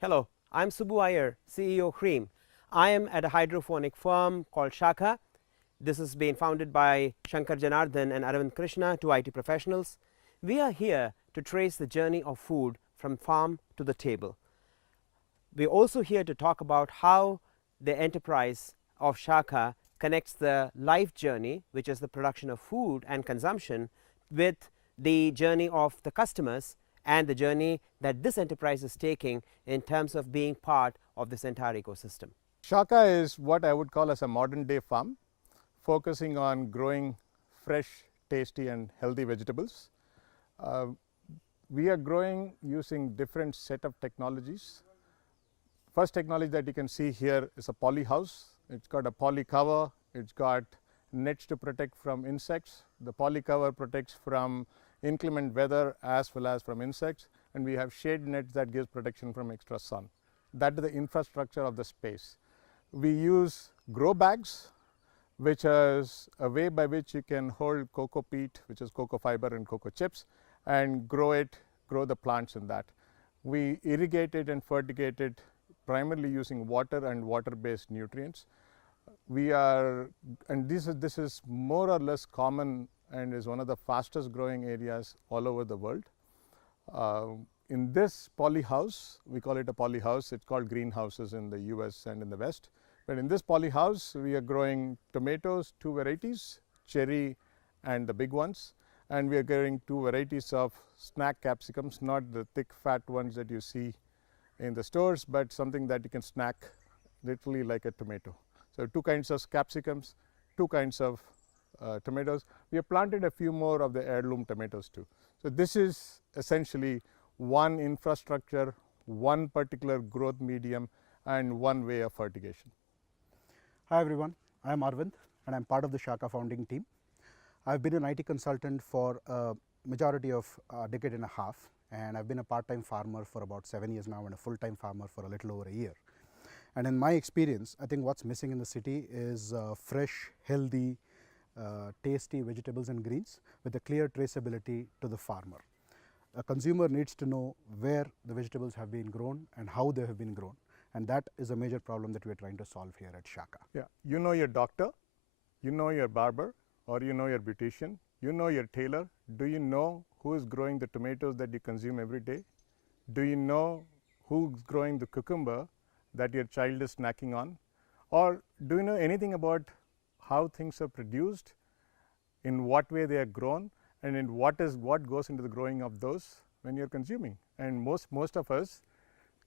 Hello, I'm Subbu Iyer, CEO Cream. I am at a hydroponic firm called Sakha. This has been founded by Shankar, Janardan and Arvind Krishna, two IT professionals. We are here to trace the journey of food from farm to the table. We're also here to talk about how the enterprise of Sakha connects the life journey, which is the production of food and consumption, with the journey of the customers and the journey that this enterprise is taking in terms of being part of this entire ecosystem. Sakha is what I would call as a modern day farm, focusing on growing fresh, tasty and healthy vegetables. We are growing using different set of technologies. First technology that you can see here is a poly house. It's got a poly cover, it's got nets to protect from insects. The poly cover protects from inclement weather as well as from insects, and we have shade nets that gives protection from extra sun. That is the infrastructure of the space. We use grow bags, which is a way by which you can hold cocoa peat, which is cocoa fiber and cocoa chips, and grow the plants in that. We irrigate it and fertigate it primarily using water and water-based nutrients. This is more or less common and is one of the fastest growing areas all over the world. In this poly house, we call it a poly house, it's called greenhouses in the US and in the West. But in this poly house, we are growing tomatoes, two varieties, cherry and the big ones. And we are growing two varieties of snack capsicums, not the thick fat ones that you see in the stores, but something that you can snack literally like a tomato. So two kinds of capsicums, two kinds of tomatoes. We have planted a few more of the heirloom tomatoes too. So this is essentially one infrastructure, one particular growth medium and one way of fertigation. Hi everyone, I am Arvind and I am part of the Sakha founding team. I have been an IT consultant for a majority of a decade and a half, and I have been a part-time farmer for about 7 years now and a full-time farmer for a little over a year. And in my experience, I think what's missing in the city is fresh, healthy, tasty vegetables and greens with a clear traceability to the farmer. A consumer needs to know where the vegetables have been grown and how they have been grown, and that is a major problem that we are trying to solve here at Sakha. Yeah, you know your doctor, you know your barber, or you know your beautician, you know your tailor. Do you know who is growing the tomatoes that you consume every day? Do you know who's growing the cucumber that your child is snacking on? Or do you know anything about how things are produced, in what way they are grown, and in what goes into the growing of those when you're consuming? And most of us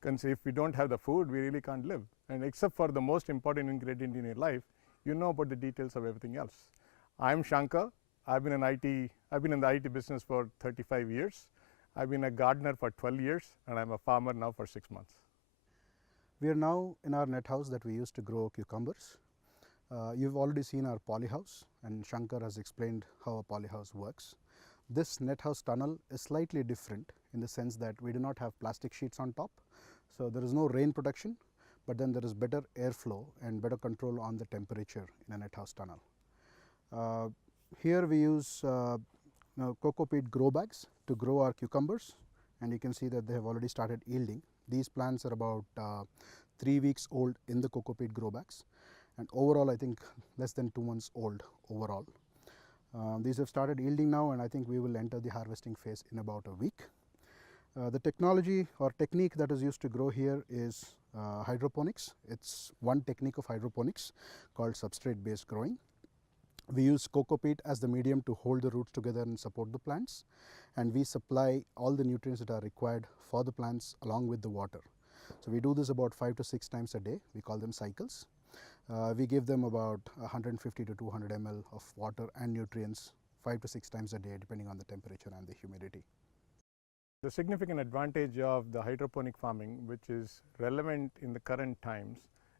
can say, if we don't have the food, we really can't live. And except for the most important ingredient in your life, you know about the details of everything else. I'm Shankar. I've been in the IT business for 35 years. I've been a gardener for 12 years, and I'm a farmer now for 6 months. We are now in our net house that we use to grow cucumbers. You've already seen our poly house, and Shankar has explained how a poly house works. This net house tunnel is slightly different in the sense that we do not have plastic sheets on top. So there is no rain protection, but then there is better airflow and better control on the temperature in a net house tunnel. Here we use cocoa peat grow bags to grow our cucumbers, and you can see that they have already started yielding. These plants are about 3 weeks old in the cocoa peat grow bags, and overall I think less than 2 months old overall. These have started yielding now, and I think we will enter the harvesting phase in about a week. The technology or technique that is used to grow here is hydroponics. It's one technique of hydroponics called substrate based growing. We use cocoa peat as the medium to hold the roots together and support the plants, and we supply all the nutrients that are required for the plants along with the water. So we do this about 5 to 6 times a day. We call them cycles. We give them about 150 to 200 ml of water and nutrients 5 to 6 times a day, depending on the temperature and the humidity. The significant advantage of the hydroponic farming, which is relevant in the current times,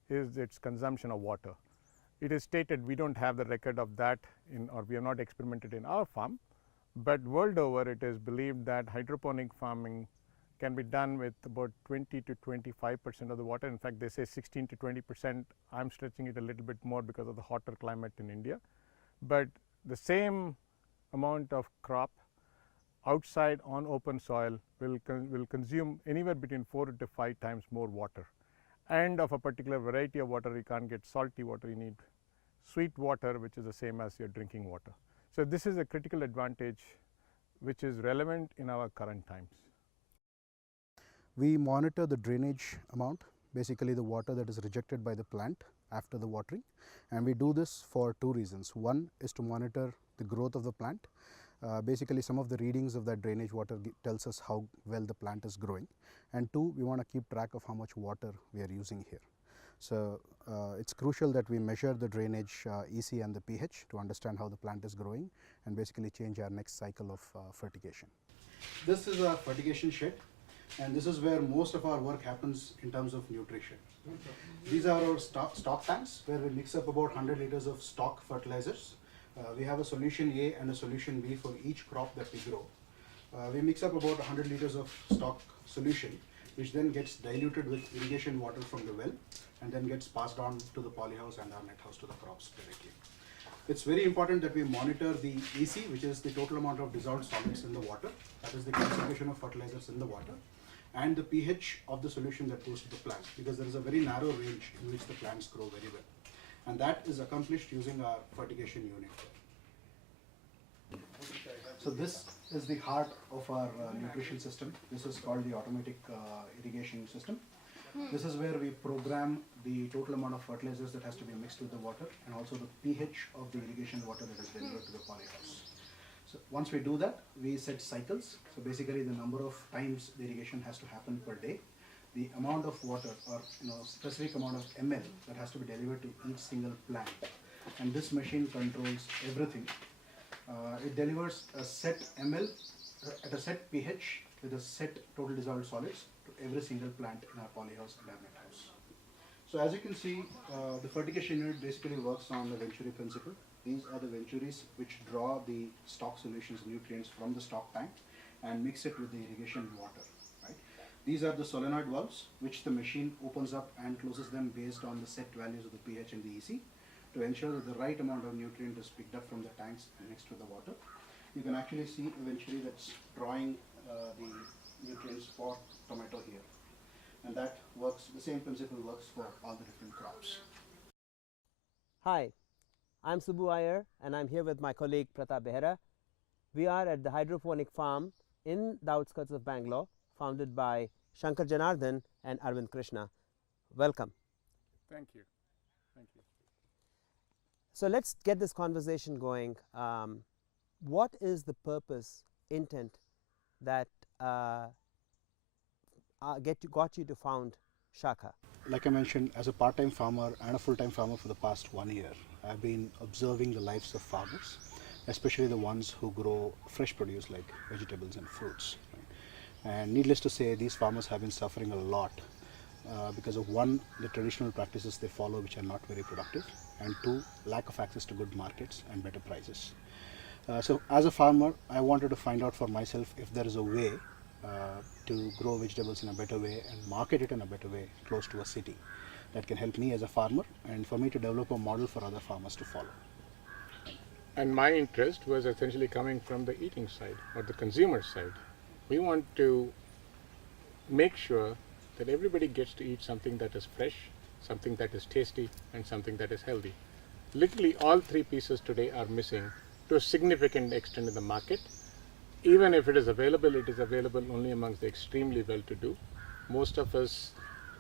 is its consumption of water. It is stated, we don't have the record of that or we have not experimented in our farm, but world over it is believed that hydroponic farming can be done with about 20 to 25% of the water. In fact, they say 16 to 20%. I'm stretching it a little bit more because of the hotter climate in India. But the same amount of crop outside on open soil will consume anywhere between 4 to 5 times more water, and of a particular variety of water. You can't get salty water, you need sweet water, which is the same as your drinking water. So this is a critical advantage which is relevant in our current times. We monitor the drainage amount, basically the water that is rejected by the plant after the watering, and we do this for two reasons. One is to monitor the growth of the plant. Basically some of the readings of that drainage water tells us how well the plant is growing, and two, we want to keep track of how much water we are using here. So it's crucial that we measure the drainage EC and the pH to understand how the plant is growing and basically change our next cycle of fertigation. This is a fertigation shed, and this is where most of our work happens in terms of nutrition. These are our stock tanks where we mix up about 100 liters of stock fertilizers. We have a solution A and a solution B for each crop that we grow. We mix up about 100 liters of stock solution, which then gets diluted with irrigation water from the well and then gets passed on to the polyhouse and our net house to the crops directly. It's very important that we monitor the EC, which is the total amount of dissolved solids in the water, that is the concentration of fertilizers in the water, and the pH of the solution that goes to the plant, because there is a very narrow range in which the plants grow very well. And that is accomplished using our fertigation unit. So this is the heart of our nutrition system. This is called the automatic irrigation system. This is where we program the total amount of fertilizers that has to be mixed with the water, and also the pH of the irrigation water that is delivered to the polyhouse. So once we do that, we set cycles. So basically the number of times the irrigation has to happen per day, the amount of water or specific amount of ml that has to be delivered to each single plant, and this machine controls everything. It delivers a set ml at a set pH with a set total dissolved solids to every single plant in our polyhouse and our net house. So as you can see, the fertigation unit basically works on the venturi principle. These are the venturies which draw the stock solutions nutrients from the stock tank and mix it with the irrigation water. Right? These are the solenoid valves which the machine opens up and closes them based on the set values of the pH and the EC to ensure that the right amount of nutrient is picked up from the tanks and mixed with the water. You can actually see a venturi that's drawing the nutrients for tomato here, and that works, the same principle works for all the different crops. Hi, I'm Subbu Iyer, and I'm here with my colleague Pratap Behera. We are at the hydroponic farm in the outskirts of Bangalore, founded by Shankar, Janardan and Arvind Krishna. Welcome. Thank you. Thank you. So let's get this conversation going. What is the purpose, intent that got you to found Sakha? Like I mentioned, as a part-time farmer and a full-time farmer for the past 1 year, I've been observing the lives of farmers, especially the ones who grow fresh produce like vegetables and fruits. Right? And needless to say, these farmers have been suffering a lot because of one, the traditional practices they follow which are not very productive, and two, lack of access to good markets and better prices. So as a farmer, I wanted to find out for myself if there is a way to grow vegetables in a better way and market it in a better way close to a city that can help me as a farmer and for me to develop a model for other farmers to follow. And my interest was essentially coming from the eating side or the consumer side. We want to make sure that everybody gets to eat something that is fresh, something that is tasty, and something that is healthy. Literally all three pieces today are missing to a significant extent in the market. Even if it is available only amongst the extremely well-to-do. Most of us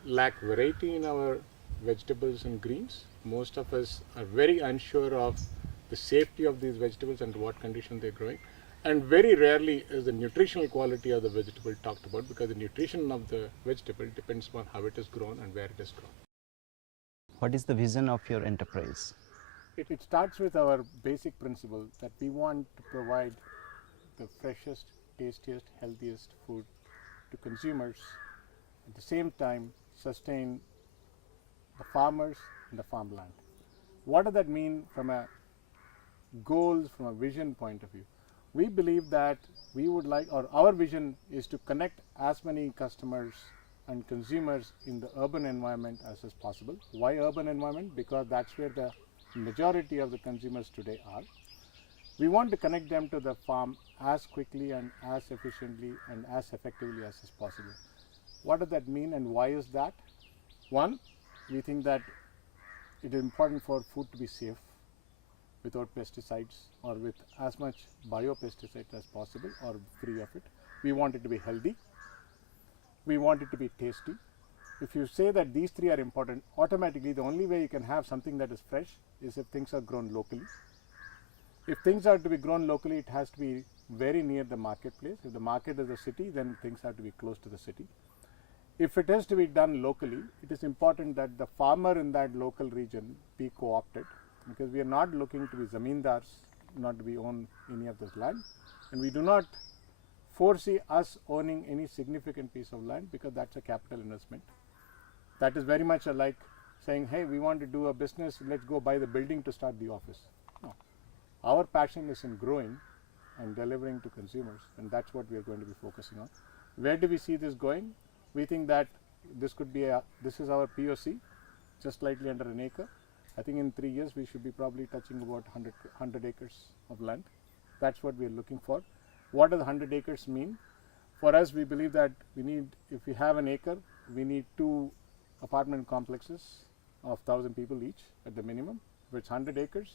lack variety in our vegetables and greens. Most of us are very unsure of the safety of these vegetables and what condition they're growing. And very rarely is the nutritional quality of the vegetable talked about, because the nutrition of the vegetable depends upon how it is grown and where it is grown. What is the vision of your enterprise? It starts with our basic principle that we want to provide the freshest, tastiest, healthiest food to consumers, at the same time sustain the farmers and the farmland. What does that mean from a goals, from a vision point of view? We believe that we would like, or our vision is to connect as many customers and consumers in the urban environment as is possible. Why urban environment? Because that's where the majority of the consumers today are. We want to connect them to the farm as quickly and as efficiently and as effectively as is possible. What does that mean and why is that? One, we think that it is important for food to be safe without pesticides or with as much biopesticides as possible or free of it. We want it to be healthy. We want it to be tasty. If you say that these three are important, automatically the only way you can have something that is fresh is if things are grown locally. If things are to be grown locally, it has to be very near the marketplace. If the market is a city, then things have to be close to the city. If it is to be done locally, it is important that the farmer in that local region be co-opted, because we are not looking to be zamindars, not to be own any of this land, and we do not foresee us owning any significant piece of land because that's a capital investment. That is very much like saying, hey, we want to do a business, let's go buy the building to start the office. No. Our passion is in growing and delivering to consumers, and that's what we are going to be focusing on. Where do we see this going? We think that this could be this is our POC, just slightly under an acre. I think in 3 years we should be probably touching about 100 acres of land. That's what we are looking for. What does 100 acres mean? For us, we believe that we need, if we have an acre, we need 2 apartment complexes of 1,000 people each at the minimum. If it's 100 acres,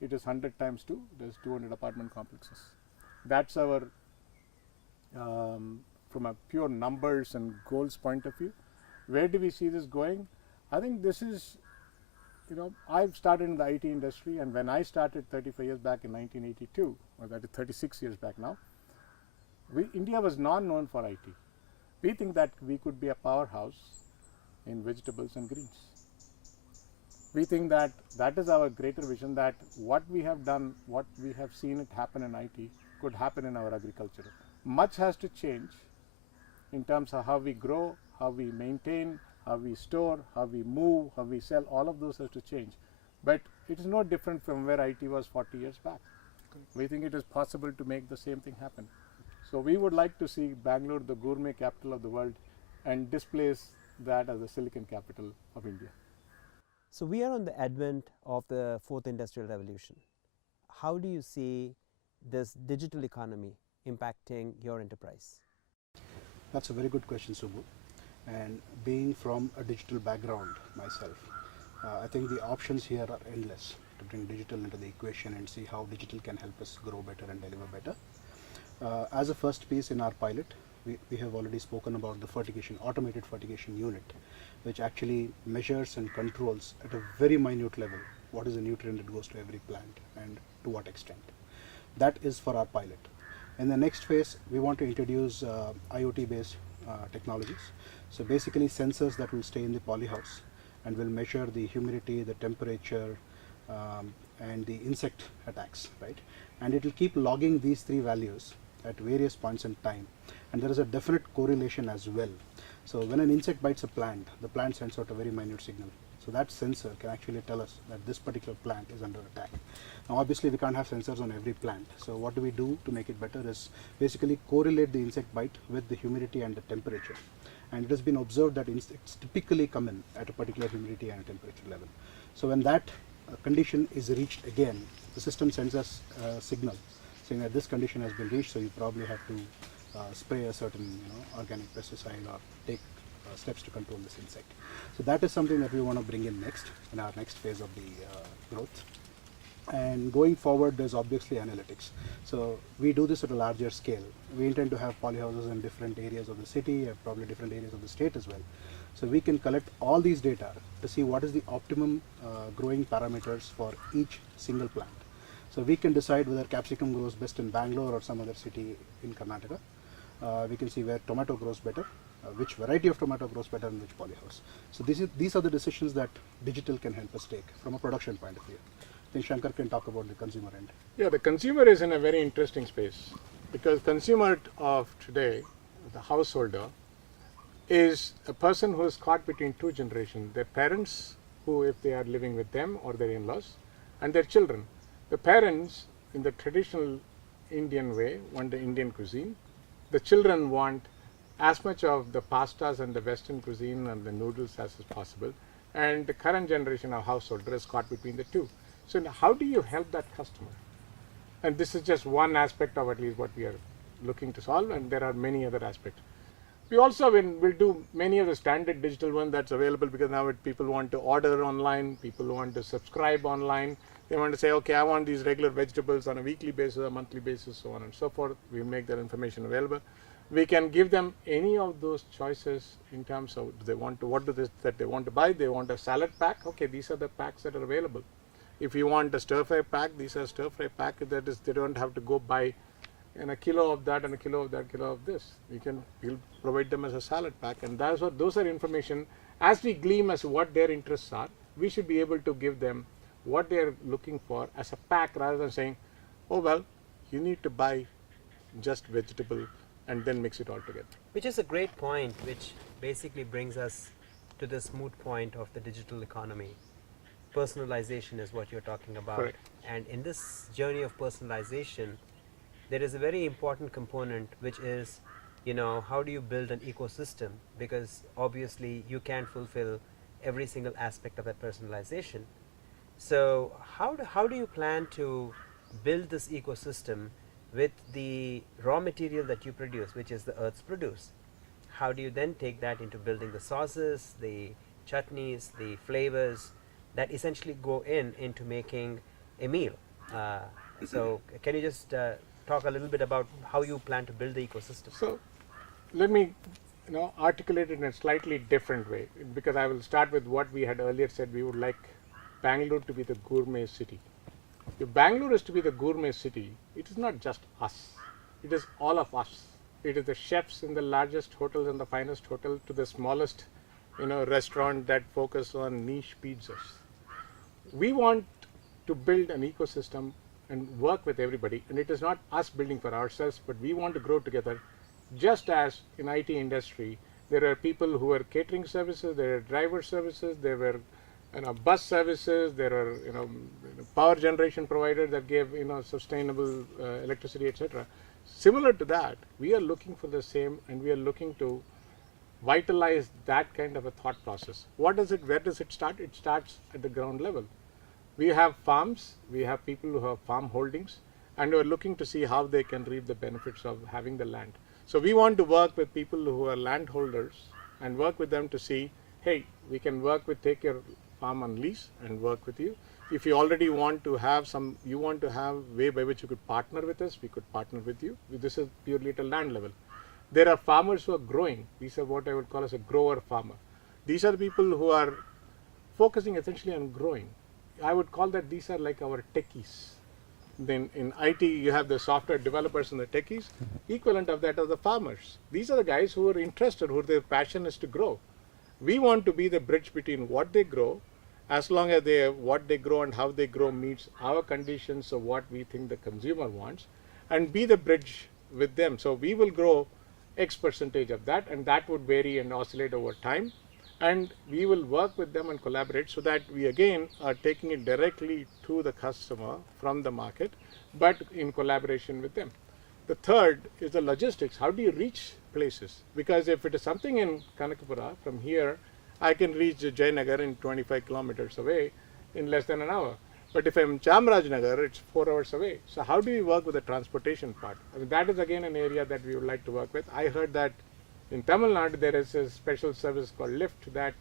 it is 100 times 2, there's 200 apartment complexes. That's our, from a pure numbers and goals point of view. Where do we see this going? I think this is, I've started in the IT industry, and when I started 35 years back in 1982, or that is 36 years back now, India was not known for IT. We think that we could be a powerhouse in vegetables and greens. We think that that is our greater vision, that what we have done, what we have seen it happen in IT could happen in our agriculture. Much has to change in terms of how we grow, how we maintain, how we store, how we move, how we sell. All of those has to change. But it is no different from where IT was 40 years back. We think it is possible to make the same thing happen. So we would like to see Bangalore the gourmet capital of the world and displace that as the silicon capital of India. So we are on the advent of the 4th industrial revolution. How do you see this digital economy impacting your enterprise? That's a very good question, Subbu. And being from a digital background myself, I think the options here are endless to bring digital into the equation and see how digital can help us grow better and deliver better. As a first piece in our pilot, we have already spoken about the fertigation, automated fertigation unit, which actually measures and controls at a very minute level what is the nutrient that goes to every plant and to what extent. That is for our pilot. In the next phase, we want to introduce IoT based technologies. So basically sensors that will stay in the polyhouse and will measure the humidity, the temperature, and the insect attacks, right? And it will keep logging these 3 values at various points in time. And there is a definite correlation as well. So when an insect bites a plant, the plant sends out a very minute signal. So that sensor can actually tell us that this particular plant is under attack. Now obviously we can't have sensors on every plant. So what do we do to make it better is basically correlate the insect bite with the humidity and the temperature. And it has been observed that insects typically come in at a particular humidity and temperature level. So when that condition is reached again, the system sends us a signal saying that this condition has been reached, so you probably have to spray a certain organic pesticide or take steps to control this insect. So that is something that we want to bring in next in our next phase of the growth. And going forward, there's obviously analytics. So we do this at a larger scale. We intend to have polyhouses in different areas of the city, probably different areas of the state as well. So we can collect all these data to see what is the optimum growing parameters for each single plant. So we can decide whether capsicum grows best in Bangalore or some other city in Karnataka. We can see where tomato grows better, which variety of tomato grows better in which polyhouse. So these are the decisions that digital can help us take from a production point of view. Then Shankar can talk about the consumer end. Yeah, the consumer is in a very interesting space, because consumer of today, the householder, is a person who is caught between 2 generations. Their parents, who if they are living with them, or their in-laws, and their children. The parents, in the traditional Indian way, want the Indian cuisine. The children want as much of the pastas and the Western cuisine and the noodles as is possible. And the current generation of householder is caught between the 2. So now how do you help that customer? And this is just one aspect of at least what we are looking to solve, and there are many other aspects. We also will do many of the standard digital ones that's available, because now people want to order online, people want to subscribe online. They want to say, okay, I want these regular vegetables on a weekly basis, a monthly basis, so on and so forth. We make that information available. We can give them any of those choices in terms of they want to, what do this that they want to buy. They want a salad pack. Okay, these are the packs that are available. If you want a stir fry pack, these are stir fry pack. That is, they don't have to go buy a kilo of that and a kilo of that, kilo of this. We'll provide them as a salad pack, and that's what those are information. As we glean as to what their interests are, we should be able to give them what they are looking for as a pack, rather than saying, oh well, you need to buy just vegetable and then mix it all together. Which is a great point, which basically brings us to this moot point of the digital economy. Personalization is what you're talking about. Correct. And in this journey of personalization, there is a very important component, which is, you know, how do you build an ecosystem? Because obviously you can't fulfill every single aspect of that personalization. So how do you plan to build this ecosystem with the raw material that you produce, which is the earth's produce? How do you then take that into building the sauces, the chutneys, the flavors that essentially go into making a meal? So can you just talk a little bit about how you plan to build the ecosystem? So let me articulate it in a slightly different way, because I will start with what we had earlier said. We would like Bangalore to be the gourmet city. If Bangalore is to be the gourmet city, it is not just us, it is all of us. It is the chefs in the largest hotels and the finest hotel to the smallest restaurant that focus on niche pizzas. We want to build an ecosystem and work with everybody, and it is not us building for ourselves, but we want to grow together. Just as in IT industry, there are people who are catering services, there are driver services, there were bus services, there are power generation providers that give sustainable electricity, etc. Similar to that, we are looking for the same, and we are looking to vitalize that kind of a thought process. Where does it start? It starts at the ground level. We have farms, we have people who have farm holdings, and we are looking to see how they can reap the benefits of having the land. So we want to work with people who are landholders and work with them to see, hey, we can take your farm on lease and work with you. If you already want to have way by which you could partner with us, we could partner with you. This is purely at a land level. There are farmers who are growing. These are what I would call as a grower farmer. These are the people who are focusing essentially on growing. I would call that these are like our techies. Then in IT, you have the software developers and the techies. Equivalent of that are the farmers. These are the guys who are interested, who their passion is to grow. We want to be the bridge between what they grow, as long as what they grow and how they grow meets our conditions of what we think the consumer wants, and be the bridge with them. So we will grow X percentage of that, and that would vary and oscillate over time. And we will work with them and collaborate, so that we again are taking it directly to the customer from the market, but in collaboration with them. The third is the logistics. How do you reach places? Because if it is something in Kanakapura, from here, I can reach Jayanagar in 25 kilometers away in less than an hour. But if I'm in Chamarajanagar, it's 4 hours away. So how do we work with the transportation part? I mean, that is again an area that we would like to work with. I heard that in Tamil Nadu, there is a special service called Lyft that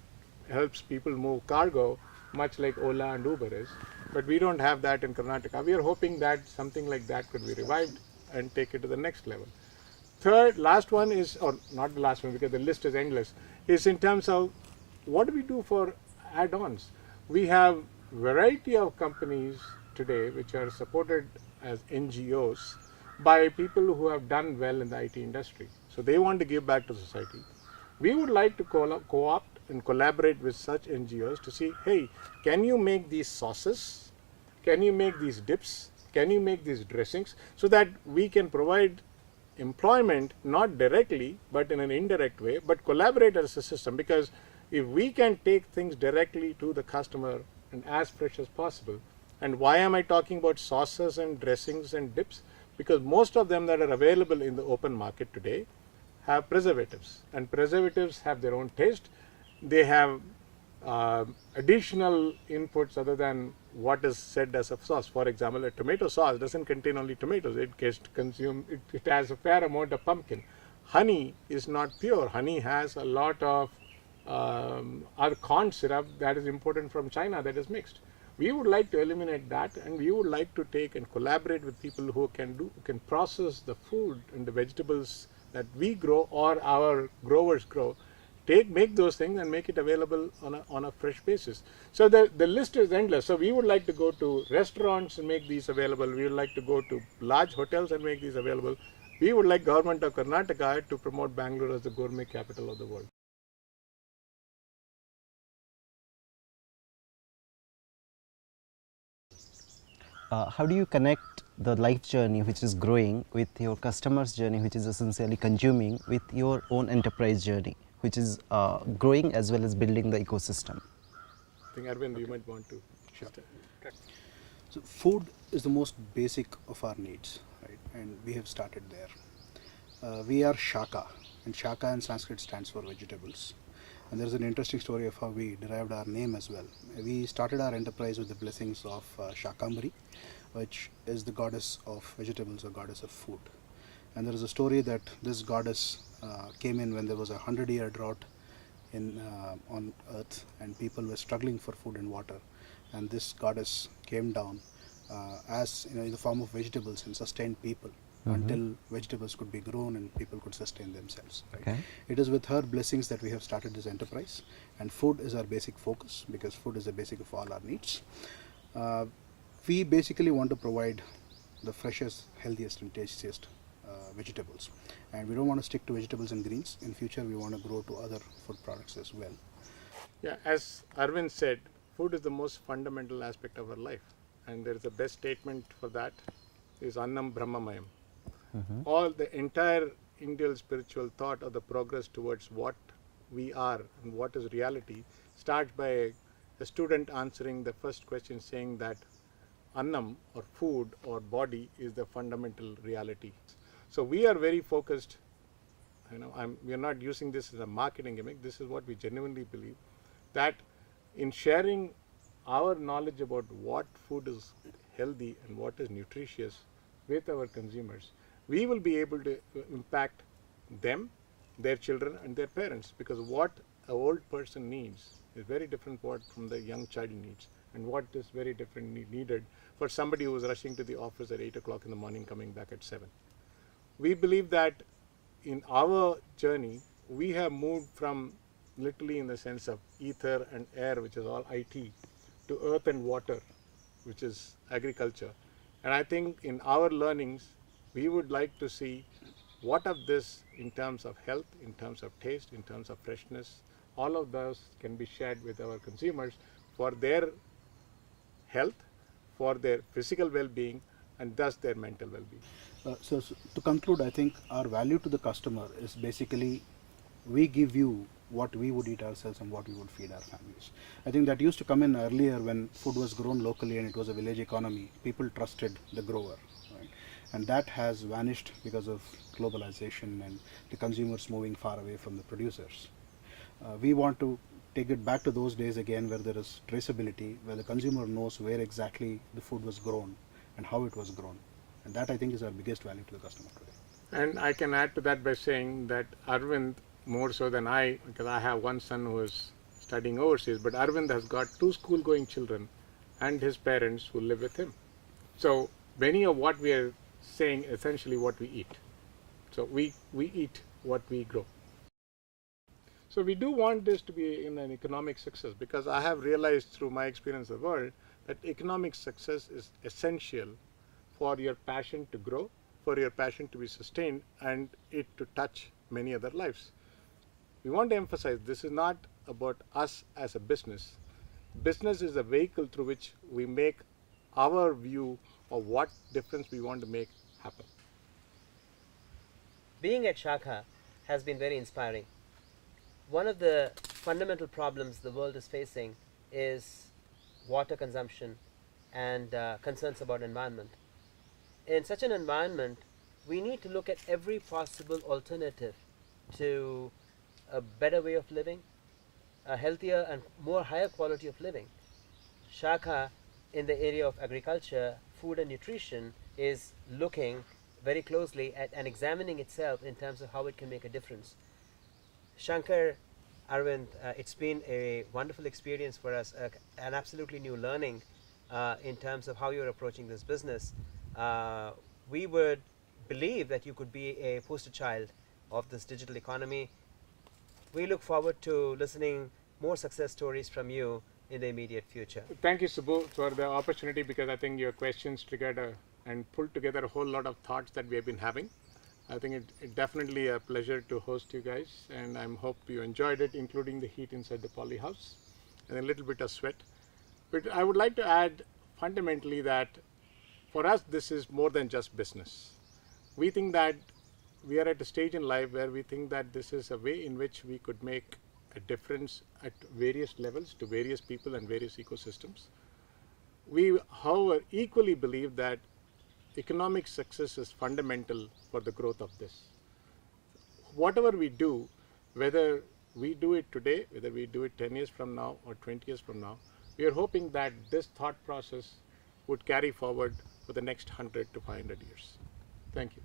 helps people move cargo, much like Ola and Uber is. But we don't have that in Karnataka. We are hoping that something like that could be revived and take it to the next level. Last one is, or not the last one because the list is endless, is in terms of what do we do for add-ons. We have variety of companies today which are supported as NGOs by people who have done well in the IT industry. So they want to give back to society. We would like to co-opt and collaborate with such NGOs to see, hey, can you make these sauces? Can you make these dips? Can you make these dressings? So that we can provide employment, not directly, but in an indirect way, but collaborate as a system. Because if we can take things directly to the customer and as fresh as possible, and why am I talking about sauces and dressings and dips? Because most of them that are available in the open market today have preservatives, and preservatives have their own taste. They have additional inputs other than what is said as a sauce. For example, a tomato sauce doesn't contain only tomatoes, it gets consumed, it has a fair amount of pumpkin. Honey is not pure, honey has a lot of our corn syrup that is imported from China that is mixed. We would like to eliminate that, and we would like to take and collaborate with people who can process the food and the vegetables that we grow or our growers grow, make those things and make it available on a fresh basis. So the list is endless. So we would like to go to restaurants and make these available. We would like to go to large hotels and make these available. We would like government of Karnataka to promote Bengaluru as the gourmet capital of the world. How do you connect the life journey which is growing with your customer's journey, which is essentially consuming, with your own enterprise journey, which is growing as well as building the ecosystem? I think Arvind, you might want to shift that. So food is the most basic of our needs, right? And we have started there. We are Shaka, and Shaka in Sanskrit stands for vegetables. And there is an interesting story of how we derived our name as well. We started our enterprise with the blessings of Shakambari, which is the goddess of vegetables or goddess of food. And there is a story that this goddess came in when there was a 100-year drought on earth, and people were struggling for food and water. And this goddess came down as in the form of vegetables and sustained people until vegetables could be grown and people could sustain themselves. Right? Okay. It is with her blessings that we have started this enterprise, and food is our basic focus because food is the basic of all our needs. We basically want to provide the freshest, healthiest and tastiest vegetables, and we don't want to stick to vegetables and greens. In future we want to grow to other food products as well. Yeah, as Arvind said, food is the most fundamental aspect of our life, and there is a best statement for that is Annam Brahmamayam. All the entire Indian spiritual thought of the progress towards what we are and what is reality starts by a student answering the first question saying that Annam or food or body is the fundamental reality. So we are very focused, we are not using this as a marketing gimmick, this is what we genuinely believe, that in sharing our knowledge about what food is healthy and what is nutritious with our consumers, we will be able to impact them, their children and their parents, because what an old person needs is very different from the young child needs, and what is very different needed for somebody who is rushing to the office at 8 o'clock in the morning coming back at 7. We believe that in our journey we have moved from literally in the sense of ether and air, which is all IT, to earth and water, which is agriculture. And I think in our learnings we would like to see what of this in terms of health, in terms of taste, in terms of freshness, all of those can be shared with our consumers for their health, for their physical well-being, and thus their mental well-being. So to conclude, I think our value to the customer is basically we give you what we would eat ourselves and what we would feed our families. I think that used to come in earlier when food was grown locally and it was a village economy. People trusted the grower, right? And that has vanished because of globalization and the consumers moving far away from the producers. We want to take it back to those days again where there is traceability, where the consumer knows where exactly the food was grown and how it was grown. And that, I think, is our biggest value to the customer today. And I can add to that by saying that Arvind, more so than I, because I have one son who is studying overseas, but Arvind has got 2 school-going children and his parents who live with him. So many of what we are saying essentially what we eat. So we eat what we grow. So we do want this to be in an economic success, because I have realized through my experience of the world that economic success is essential for your passion to grow, for your passion to be sustained, and it to touch many other lives. We want to emphasize this is not about us as a business. Business is a vehicle through which we make our view of what difference we want to make happen. Being at Sakha has been very inspiring. One of the fundamental problems the world is facing is water consumption and concerns about environment. In such an environment, we need to look at every possible alternative to a better way of living, a healthier and more higher quality of living. Shakha, in the area of agriculture, food and nutrition, is looking very closely at and examining itself in terms of how it can make a difference. Shankar, Arvind, it's been a wonderful experience for us, an absolutely new learning in terms of how you're approaching this business. We would believe that you could be a poster child of this digital economy. We look forward to listening more success stories from you in the immediate future. Thank you, Subbu, for the opportunity, because I think your questions triggered and pulled together a whole lot of thoughts that we have been having. I think it definitely a pleasure to host you guys, and I hope you enjoyed it, including the heat inside the poly house and a little bit of sweat. But I would like to add fundamentally that for us, this is more than just business. We think that we are at a stage in life where we think that this is a way in which we could make a difference at various levels to various people and various ecosystems. We, however, equally believe that economic success is fundamental for the growth of this. Whatever we do, whether we do it today, whether we do it 10 years from now or 20 years from now, we are hoping that this thought process would carry forward for the next 100 to 500 years. Thank you.